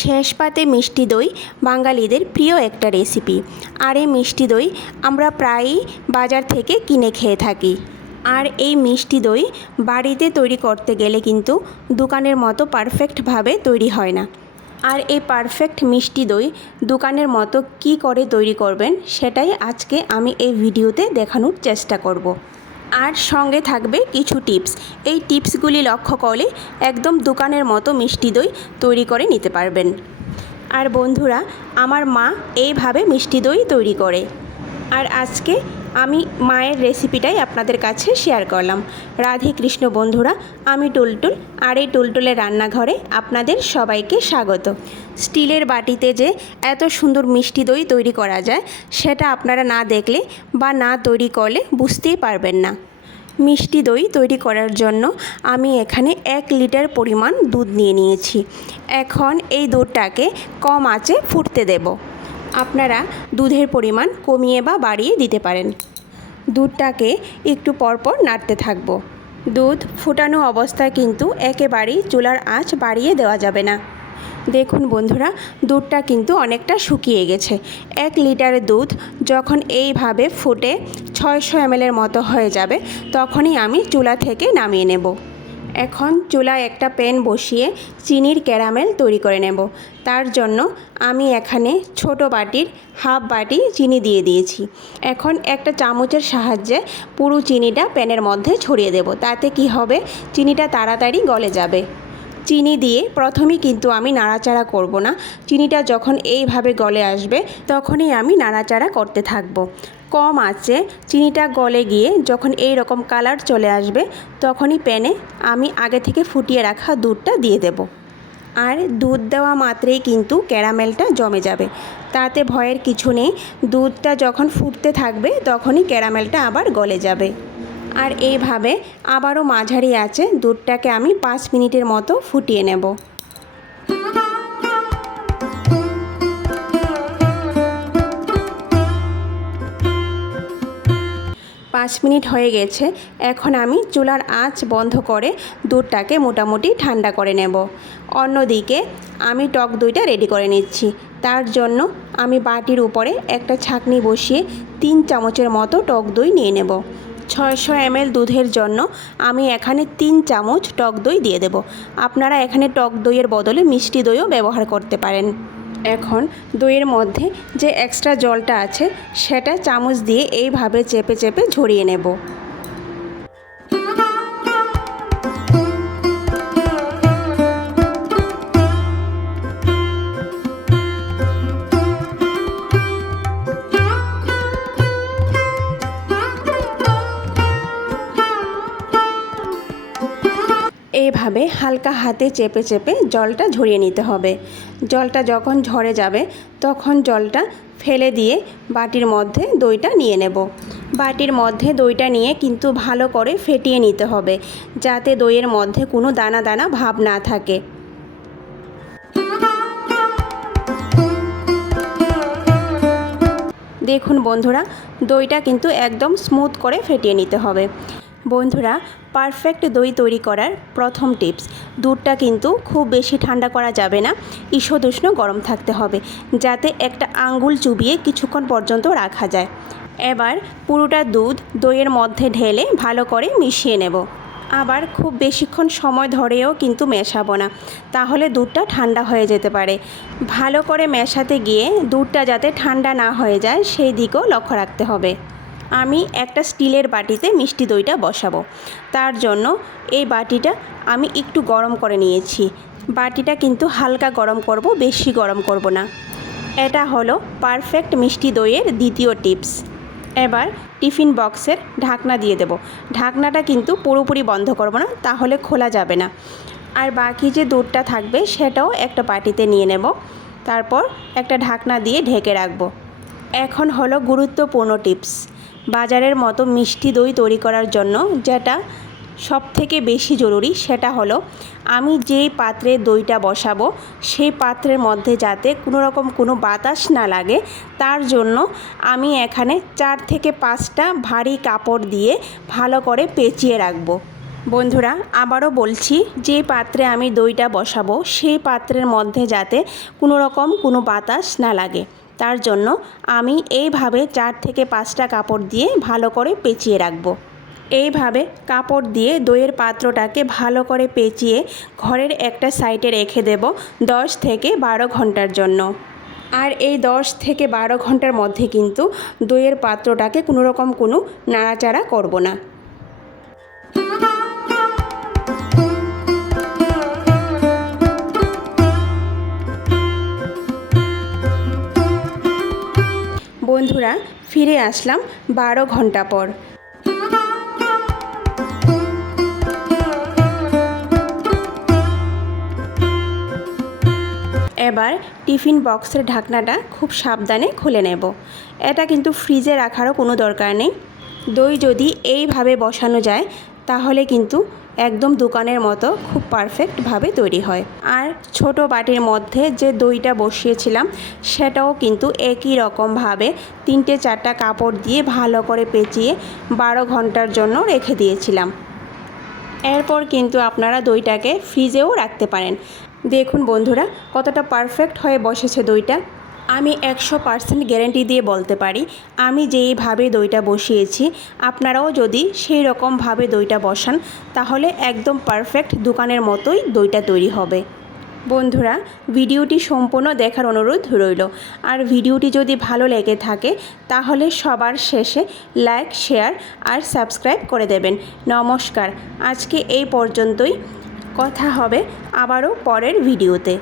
শেষ পাতে মিষ্টি দই, বাঙালিদের প্রিয় একটা রেসিপি আর এই মিষ্টি দই আমরা প্রায়ই বাজার থেকে কিনে খেয়ে থাকি। আর এই মিষ্টি দই বাড়িতে তৈরি করতে গেলে কিন্তু দোকানের মতো পারফেক্টভাবে তৈরি হয় না। আর এই পারফেক্ট মিষ্টি দই দোকানের মতো কি করে তৈরি করবেন, সেটাই আজকে আমি এই ভিডিওতে দেখানোর চেষ্টা করব। আর সঙ্গে থাকবে কিছু টিপস। এই টিপসগুলি লক্ষ্য করলে একদম দোকানের মতো মিষ্টি দই তৈরি করে নিতে পারবেন। আর বন্ধুরা, আমার মা এইভাবে মিষ্টি দই তৈরি করে। আর আজকে আমি মায়ের রেসিপিটাই আপনাদের কাছে শেয়ার করলাম। রাধে কৃষ্ণ বন্ধুরা, আমি টুলটুল আর এই টুলটুলের রান্নাঘরে আপনাদের সবাইকে স্বাগত। স্টিলের বাটিতে যে এত সুন্দর মিষ্টি দই তৈরি করা যায়, সেটা আপনারা না দেখলে বা না তৈরি করলে বুঝতেই পারবেন না। মিষ্টি দই তৈরি করার জন্য আমি এখানে এক লিটার পরিমাণ দুধ নিয়ে নিয়েছি। এখন এই দুধটাকে কম আঁচে ফুটতে দেব। আপনারা দুধের পরিমাণ কমিয়ে বা বাড়িয়ে দিতে পারেন। দুধটাকে একটু পরপর নাড়তে থাকব। দুধ ফুটানো অবস্থায় কিন্তু একেবারেই চুলার আঁচ বাড়িয়ে দেওয়া যাবে না। দেখুন বন্ধুরা, দুধটা কিন্তু অনেকটা শুকিয়ে গেছে। এক লিটার দুধ যখন এইভাবে ফুটে ছয়শো এমএলের মতো হয়ে যাবে, তখনই আমি চুলা থেকে নামিয়ে নেব। এখন চুলায় একটা প্যান বসিয়ে চিনির ক্যারামেল তৈরি করে নেব। তার জন্য আমি এখানে ছোট বাটির, হাফ বাটি চিনি দিয়ে দিয়েছি। এখন একটা চামচের সাহায্যে পুরো চিনিটা প্যানের মধ্যে ছড়িয়ে দেব। তাতে কি হবে? চিনিটা তাড়াতাড়ি গলে যাবে। চিনি দিয়ে প্রথমেই কিন্তু আমি নাড়াচাড়া করব না। চিনিটা যখন এইভাবে গলে আসবে, তখনই আমি নাড়াচাড়া করতে থাকব। কম আঁচে চিনিটা গলে গিয়ে যখন এই রকম কালার চলে আসবে, তখনই প্যানে আমি আগে থেকে ফুটিয়ে রাখা দুধটা দিয়ে দেব। আর দুধ দেওয়া মাত্রেই কিন্তু ক্যারামেলটা জমে যাবে। তাতে ভয়ের কিছু নেই, দুধটা যখন ফুটতে থাকবে, তখনই ক্যারামেলটা আবার গলে যাবে। আর এইভাবে আবারও মাঝারি আছে, দুধটাকে আমি পাঁচ মিনিটের মতো ফুটিয়ে নেব। পাঁচ মিনিট হয়ে গেছে, এখন আমি চুলার আঁচ বন্ধ করে দুধটাকে মোটামুটি ঠান্ডা করে নেব। অন্যদিকে আমি টক দইটা রেডি করে নিচ্ছি, তার জন্য আমি বাটির উপরে একটা ছাকনি বসিয়ে তিন চামচের মতো টক দই নিয়ে নেব। ছয়শো এমএল দুধের জন্য আমি এখানে তিন চামচ টক দই দিয়ে দেব। আপনারা এখানে টক দইয়ের বদলে মিষ্টি দইও ব্যবহার করতে পারেন। এখন দইয়ের মধ্যে যে এক্সট্রা জলটা আছে, সেটা চামচ দিয়ে এইভাবে চেপে চেপে ঝরিয়ে নেব। এইভাবে হালকা হাতে চেপে চেপে জলটা ঝরিয়ে নিতে হবে। জলটা যখন ঝরে যাবে, তখন জলটা ফেলে দিয়ে বাটির মধ্যে দইটা নিয়ে নেব। বাটির মধ্যে দইটা নিয়ে কিন্তু ভালো করে ফেটিয়ে নিতে হবে, যাতে দইয়ের মধ্যে কোনো দানা দানা ভাব না থাকে। দেখুন বন্ধুরা, দইটা কিন্তু একদম স্মুথ করে ফেটিয়ে নিতে হবে। বন্ধুরা পারফেক্ট দই তৈরি করার প্রথম টিপস দুধটা কিন্তু খুব বেশি ঠান্ডা করা যাবে না, ঈষদুষ্ণ গরম থাকতে হবে, যাতে একটা আঙ্গুল চুবিয়ে কিছুক্ষণ পর্যন্ত রাখা যায়। এবার পুরোটা দুধ দইয়ের মধ্যে ঢেলে ভালো করে মিশিয়ে নেব। আবার খুব বেশিক্ষণ সময় ধরেও কিন্তু মেশাবো না, তাহলে দুধটা ঠান্ডা হয়ে যেতে পারে। ভালো করে মেশাতে গিয়ে দুধটা যাতে ঠান্ডা না হয়ে যায়, সেই দিকেও লক্ষ্য রাখতে হবে। আমি একটা স্টিলের বাটিতে মিষ্টি দইটা বসাবো। তার জন্য এই বাটিটা আমি একটু গরম করে নিয়েছি। বাটিটা কিন্তু হালকা গরম করব, বেশি গরম করব না। এটা হলো পারফেক্ট মিষ্টি দইয়ের দ্বিতীয় টিপস। এবার টিফিন বক্সের ঢাকনা দিয়ে দেব। ঢাকনাটা কিন্তু পুরোপুরি বন্ধ করব না, তাহলে খোলা যাবে না। আর বাকি যে দুধটা থাকবে, সেটাও একটা বাটিতে নিয়ে নেব। তারপর একটা ঢাকনা দিয়ে ঢেকে রাখব। এখন হলো গুরুত্বপূর্ণ টিপস। বাজারের মতো মিষ্টি দই তৈরি করার জন্য যেটা সব থেকে বেশি জরুরি সেটা হলো, আমি যেই পাত্রে দইটা বসাবো, সেই পাত্রের মধ্যে যাতে কোনো রকম কোনো বাতাস না লাগে, তার জন্য আমি এখানে চার থেকে পাঁচটা ভারী কাপড় দিয়ে ভালো করে পেঁচিয়ে রাখব। বন্ধুরা, আবারও বলছি যে পাত্রে আমি দইটা বসাবো, সেই পাত্রের মধ্যে যাতে কোনো রকম কোনো বাতাস না লাগে। তার জন্য আমি এইভাবে চার থেকে পাঁচটা কাপড় দিয়ে ভালো করে পেঁচিয়ে রাখব। এইভাবে কাপড় দিয়ে দইয়ের পাত্রটাকে ভালো করে পেঁচিয়ে ঘরের একটা সাইডে রেখে দেব দশ থেকে বারো ঘণ্টার জন্য। আর এই দশ থেকে বারো ঘণ্টার মধ্যে কিন্তু দইয়ের পাত্রটাকে কোনোরকম কোনো নাড়াচাড়া করব না। বন্ধুরা, ফিরে আসলাম বারো ঘণ্টা পর। এবার টিফিন বক্সের ঢাকনাটা খুব সাবধানে খুলে নেব। এটা কিন্তু ফ্রিজে রাখারও কোনো দরকার নেই। দই যদি এইভাবে বসানো যায়, তাহলে কিন্তু একদম দোকানের মতো খুব পারফেক্টভাবে তৈরি হয়। আর ছোট বাটির মধ্যে যে দইটা বসিয়েছিলাম, সেটাও কিন্তু একই রকমভাবে তিনটে চারটা কাপড় দিয়ে ভালো করে পেঁচিয়ে বারো ঘণ্টার জন্য রেখে দিয়েছিলাম। এরপর কিন্তু আপনারা দইটাকে ফ্রিজেও রাখতে পারেন। দেখুন বন্ধুরা, কতটা পারফেক্ট হয়ে বসেছে দইটা। আমি একশো পার্সেন্ট গ্যারেন্টি দিয়ে বলতে পারি, আমি যেইভাবে দইটা বসিয়েছি, আপনারাও যদি সেই রকমভাবে দইটা বসান, তাহলে একদম পারফেক্ট দোকানের মতোই দইটা তৈরি হবে। বন্ধুরা, ভিডিওটি সম্পূর্ণ দেখার অনুরোধ রইল। আর ভিডিওটি যদি ভালো লেগে থাকে, তাহলে সবার শেষে লাইক শেয়ার আর সাবস্ক্রাইব করে দেবেন। নমস্কার, আজকে এই পর্যন্তই। কথা হবে আবারও পরের ভিডিওতে।